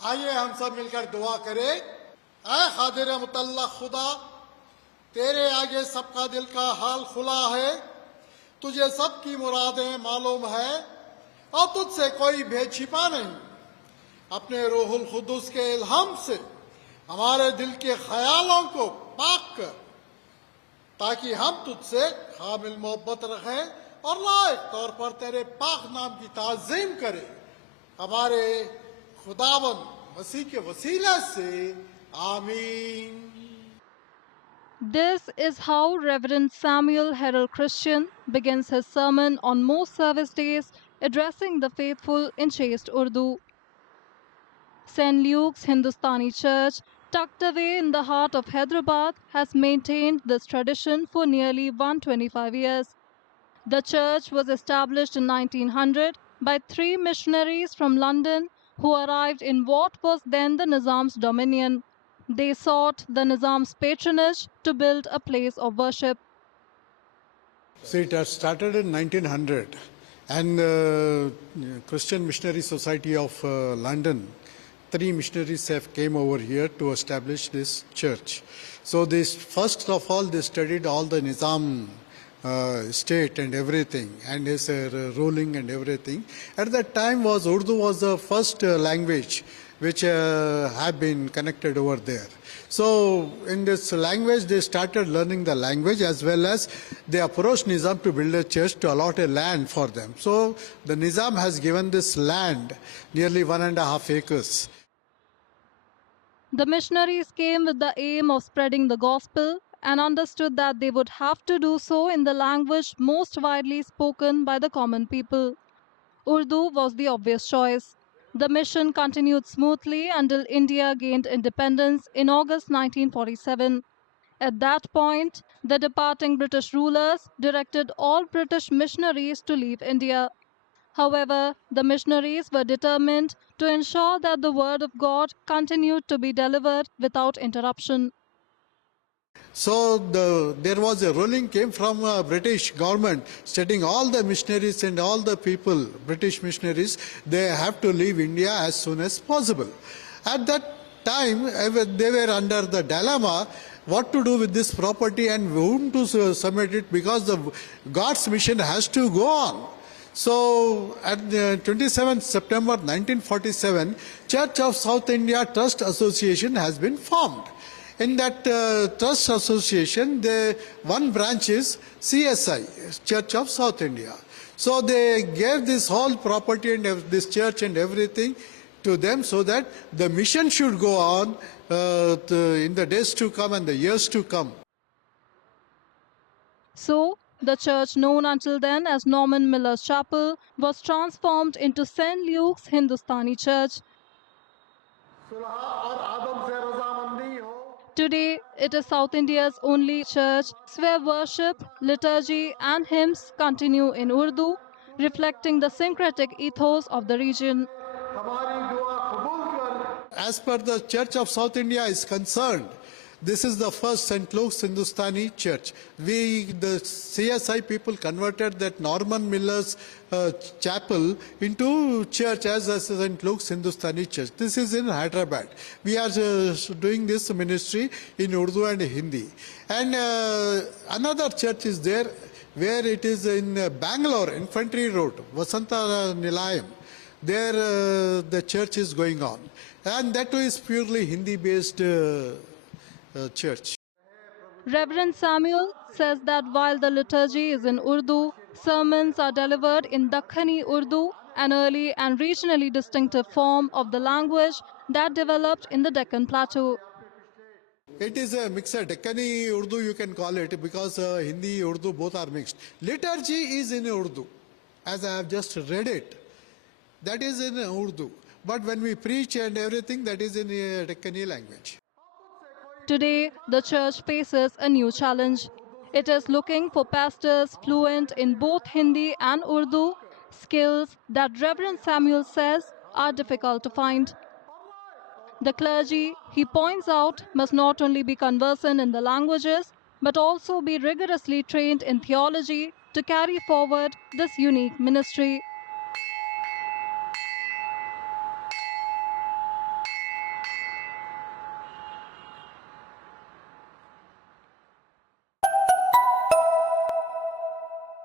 आइए हम सब मिलकर दुआ करें। ऐ खादिर मुतल्ला खुदा, तेरे आगे सबका दिल का हाल खुला है, तुझे सबकी मुरादें मालूम है और तुझसे कोई भेद छिपा नहीं। अपने रूहुल खुदूस के इल्हाम से हमारे दिल के ख्यालों को पाक कर, ताकि हम तुझसे कामिल मोहब्बत रखें और लायक तौर पर तेरे पाक नाम की ताज़ीम करें। हमारे खुदावन मसीह के वसीले से आमीन। This is how Reverend Samuel Harold Christian begins his sermon on most service days, addressing the faithful in chaste Urdu. St. Luke's Hindustani Church, tucked away in the heart of Hyderabad, has maintained this tradition for nearly 125 years. The church was established in 1900 by 3 missionaries from London who arrived in what was then the Nizam's dominion. They sought the Nizam's patronage to build a place of worship. So it had started in 1900, and Christian Missionary Society of London, 3 missionaries have came over here to establish this church. So this, first of all, they studied all the Nizam state and everything, and his ruling and everything. At that time, Urdu was the first language which have been connected over there. So in this language, they started learning the language, as well as they approached Nizam to build a church, to allot a land for them. So the Nizam has given this land, nearly 1.5 acres. The missionaries came with the aim of spreading the gospel and understood that they would have to do so in the language most widely spoken by the common people. Urdu was the obvious choice. The mission continued smoothly until India gained independence in August 1947. At that point, the departing British rulers directed all British missionaries to leave India. However, the missionaries were determined to ensure that the word of God continued to be delivered without interruption. So there was a ruling came from British government stating all the missionaries and all the people, British missionaries, they have to leave India as soon as possible. At that time, they were under the dilemma what to do with this property and whom to submit it, because God's mission has to go on. So at the 27th September 1947, Church of South India Trust Association has been formed. In that trust association, one branch is CSI, Church of South India. So they gave this whole property and this church and everything to them, so that the mission should go on in the days to come and the years to come. So, the church known until then as Norman Miller's Chapel was transformed into St. Luke's Hindustani Church. Today, it is South India's only church where worship, liturgy and hymns continue in Urdu, reflecting the syncretic ethos of the region. As per the Church of South India is concerned, this is the first St. Luke's Hindustani church. The CSI people converted that Norman Miller's chapel into church as a St. Luke's Hindustani church. This is in Hyderabad. We are doing this ministry in Urdu and Hindi. And another church is there, where it is in Bangalore, Infantry Road, Vasanta Nilayam. There the church is going on. And that is purely Hindi-based church. Reverend Samuel says that while the liturgy is in Urdu, sermons are delivered in Dakhani Urdu, an early and regionally distinctive form of the language that developed in the Deccan Plateau. It is a mixed Deccani Urdu, you can call it, because Hindi, Urdu, both are mixed. Liturgy is in Urdu, as I have just read it. That is in Urdu. But when we preach and everything, that is in Deccani language. Today, the church faces a new challenge. It is looking for pastors fluent in both Hindi and Urdu, skills that Reverend Samuel says are difficult to find. The clergy, he points out, must not only be conversant in the languages, but also be rigorously trained in theology to carry forward this unique ministry.